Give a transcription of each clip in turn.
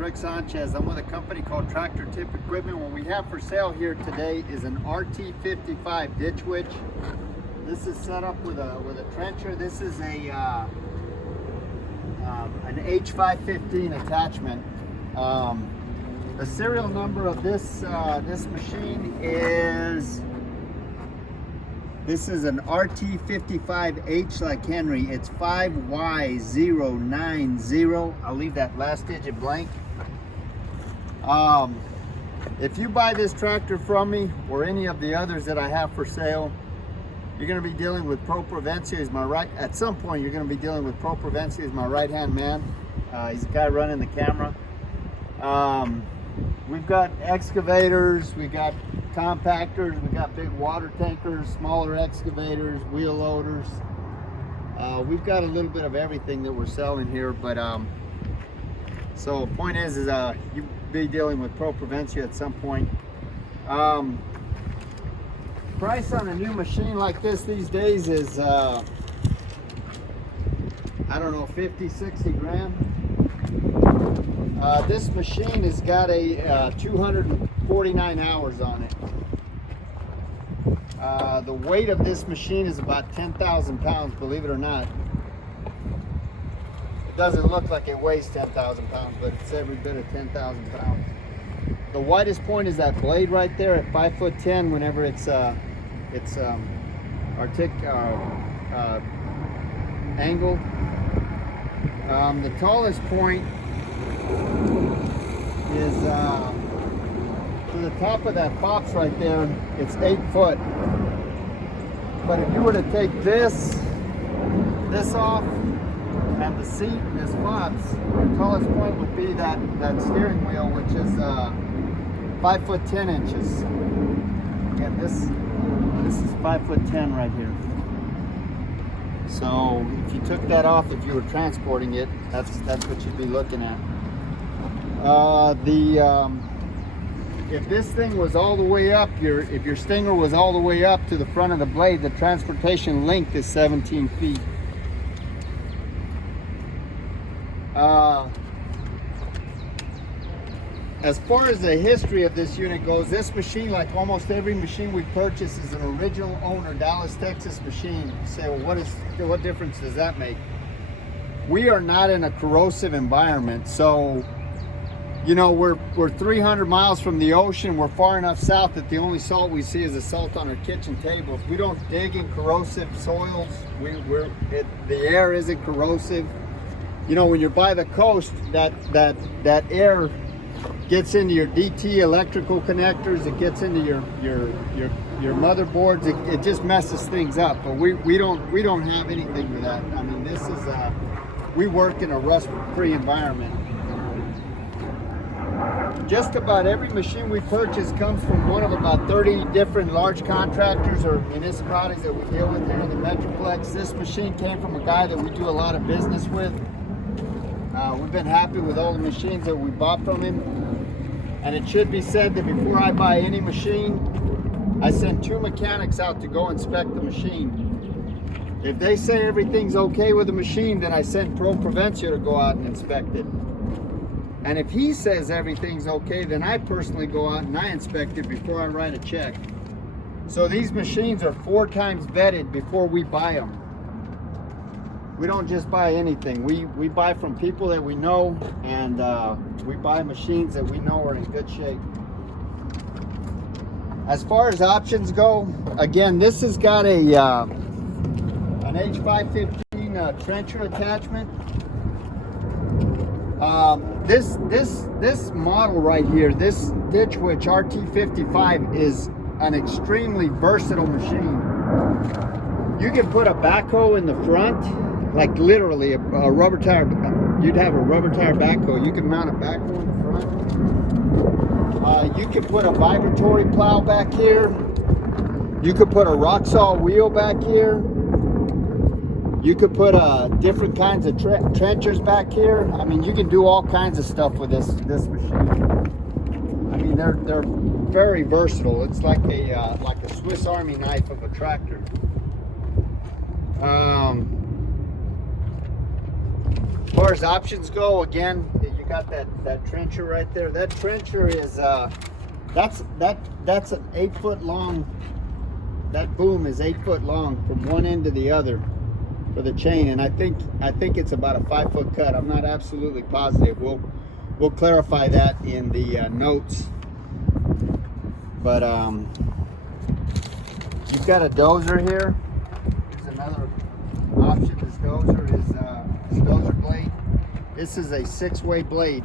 Rick Sanchez. I'm with a company called Tractor Tip Equipment. What we have for sale here today is an RT55 ditch witch. This is set up with a trencher. This is a an H515 attachment. The serial number of this machine is, this is an RT55H like Henry. It's 5Y090. I'll leave that last digit blank. If you buy this tractor from me or any of the others that I have for sale, you're going to be dealing with Pro Provencia. Is my right. At some point, you're going to be dealing with Pro Provencia. Is my right-hand man. He's the guy running the camera. We've got excavators. We got compactors, we got big water tankers, smaller excavators, wheel loaders. We've got a little bit of everything that we're selling here, but so point is you'll be dealing with Pro Provencia at some point. Price on a new machine like this these days is I don't know, 50, 60 grand. This machine has got a 249 hours on it. The weight of this machine is about 10,000 pounds, believe it or not. It doesn't look like it weighs 10,000 pounds, but it's every bit of 10,000 pounds. The widest point is that blade right there at 5'10" whenever it's angled. The tallest point is to the top of that box right there. It's 8 foot. But if you were to take this off and the seat and this box, the tallest point would be that steering wheel, which is 5'10". Again, this is 5'10" right here. So if you took that off, if you were transporting it, that's what you'd be looking at. If this thing was all the way up, if your stinger was all the way up to the front of the blade, the transportation length is 17 feet. As far as the history of this unit goes, this machine, like almost every machine we purchase, is an original owner, Dallas, Texas machine. You say, well, what difference does that make? We are not in a corrosive environment, so you know, we're 300 miles from the ocean. We're far enough south that the only salt we see is the salt on our kitchen tables. We don't dig in corrosive soils. The air isn't corrosive. You know, when you're by the coast, that air gets into your DT electrical connectors. It gets into your motherboards. It just messes things up. But we don't have anything with that. I mean, this is we work in a rust-free environment. Just about every machine we purchase comes from one of about 30 different large contractors or municipalities that we deal with here in the Metroplex. This machine came from a guy that we do a lot of business with. We've been happy with all the machines that we bought from him. And it should be said that before I buy any machine, I send 2 mechanics out to go inspect the machine. If they say everything's okay with the machine, then I send Pro Provencia to go out and inspect it. And if he says everything's okay, then I personally go out and I inspect it before I write a check. So these machines are 4 times vetted before we buy them. We don't just buy anything. We buy from people that we know, and we buy machines that we know are in good shape. As far as options go, again, this has got an H515 trencher attachment. This model right here, this Ditch Witch RT55, is an extremely versatile machine. You can put a backhoe in the front, like literally a rubber tire. You'd have a rubber tire backhoe. You can mount a backhoe in the front. You can put a vibratory plow back here. You could put a rock saw wheel back here. You could put different kinds of trenchers back here. I mean, you can do all kinds of stuff with this machine. I mean, they're very versatile. It's like a Swiss Army knife of a tractor. As far as options go, again, you got that trencher right there. That trencher is that's an 8 foot long. That boom is 8 foot long from one end to the other for the chain, and I think it's about a 5 foot cut. I'm not absolutely positive. We'll clarify that in the notes. But you've got a dozer here. Here's another option. This dozer is this dozer blade. This is a 6-way blade,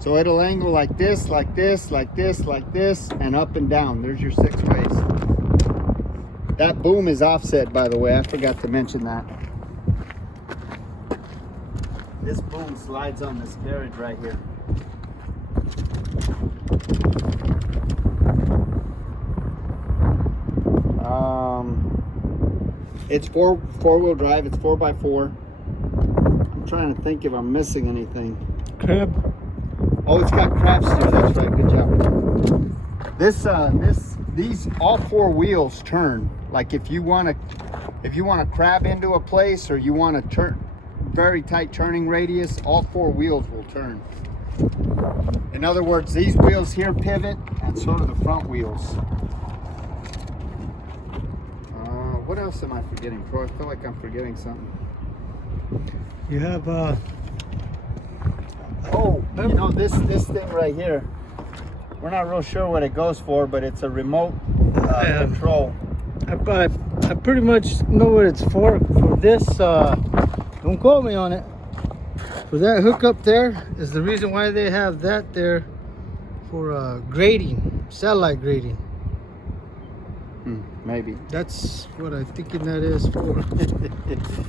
so it'll angle like this, like this, like this, like this, and up and down. There's your 6 ways. That boom is offset, by the way. I forgot to mention that. This boom slides on this carriage right here. It's four-wheel drive. It's 4x4. I'm trying to think if I'm missing anything. Crab. Oh, it's got crab steer. That's right. Good job. These all 4 wheels turn. Like if you want to crab into a place, or you want to turn very tight turning radius, all 4 wheels will turn. In other words, these wheels here pivot, and so do the front wheels. What else am I forgetting, Pro? I feel like I'm forgetting something. You have oh, you know, this thing right here. We're not real sure what it goes for, but it's a remote control. I pretty much know what it's for. For this, don't quote me on it. For that hook up there is the reason why they have that there, for grading, satellite grading. Maybe. That's what I'm thinking that is for.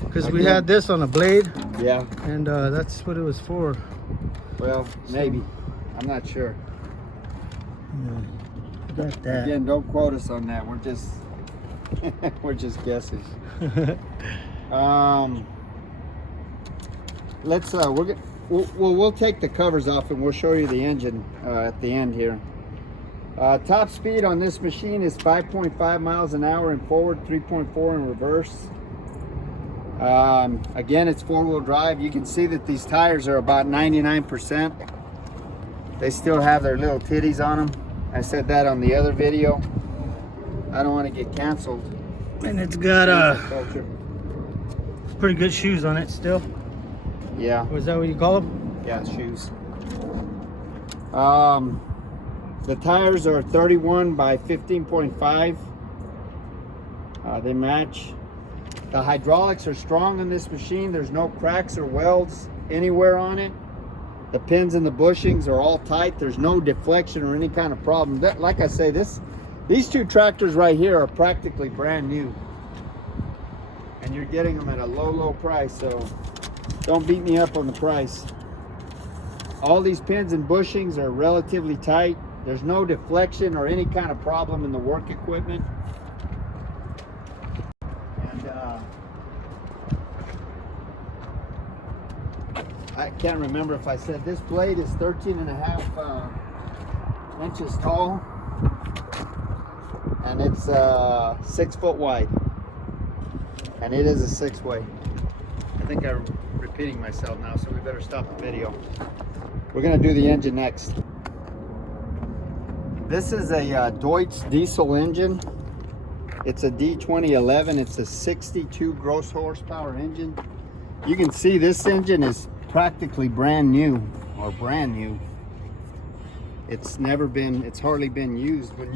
Because we had this on a blade. Yeah. And that's what it was for. Well, maybe. I'm not sure. Yeah, got that. Again, don't quote us on that. We're just we're just guessing. Let's we'll take the covers off and we'll show you the engine at the end here. Top speed on this machine is 5.5 miles an hour in forward, 3.4 in reverse. Again, it's 4-wheel drive. You can see that these tires are about 99%. They still have their little titties on them. I said that on the other video. I don't want to get canceled. And it's got pretty good shoes on it still. Yeah. Or is that what you call them? Yeah, shoes. The tires are 31 by 15.5. They match. The hydraulics are strong on this machine. There's no cracks or welds anywhere on it. The pins and the bushings are all tight. There's no deflection or any kind of problem. Like I say, these 2 tractors right here are practically brand new. And you're getting them at a low price, so don't beat me up on the price. All these pins and bushings are relatively tight. There's no deflection or any kind of problem in the work equipment. And I can't remember if I said this blade is 13.5 inches tall, and it's 6 foot wide, and it is a 6-way. I think I'm repeating myself now, so we better stop the video. We're gonna do the engine next. This is a Deutz diesel engine. It's a D2011. It's a 62 gross horsepower engine. You can see this engine is practically brand new, or brand new. It's hardly been used. When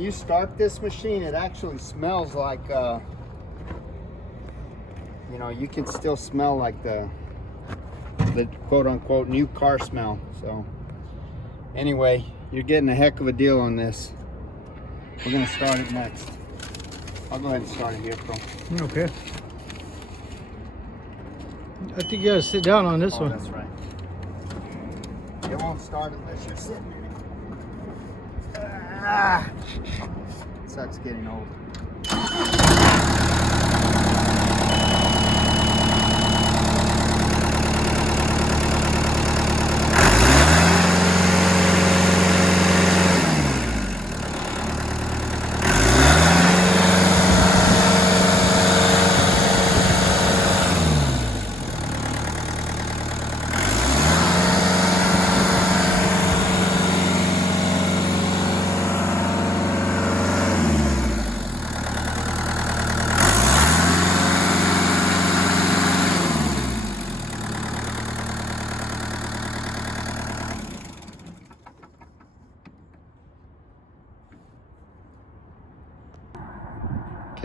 you start this machine, it actually smells like you know, you can still smell like the quote-unquote new car smell. So anyway, you're getting a heck of a deal on this. We're gonna start it next. I'll go ahead and start it here, Pro. Okay. I think you gotta sit down on this one. That's right. It won't start unless you're sitting in it. Sucks getting old.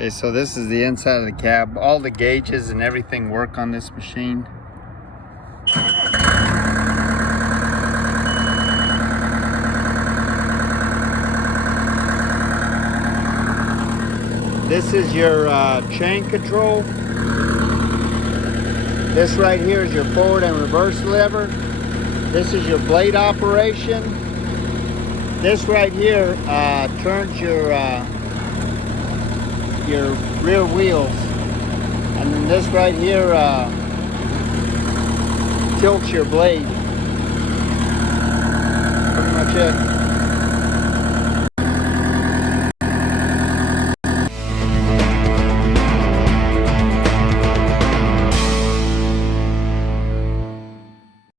Okay, so this is the inside of the cab. All the gauges and everything work on this machine. This is your chain control. This right here is your forward and reverse lever. This is your blade operation. This right here turns your rear wheels. And then this right here tilts your blade. Pretty much it.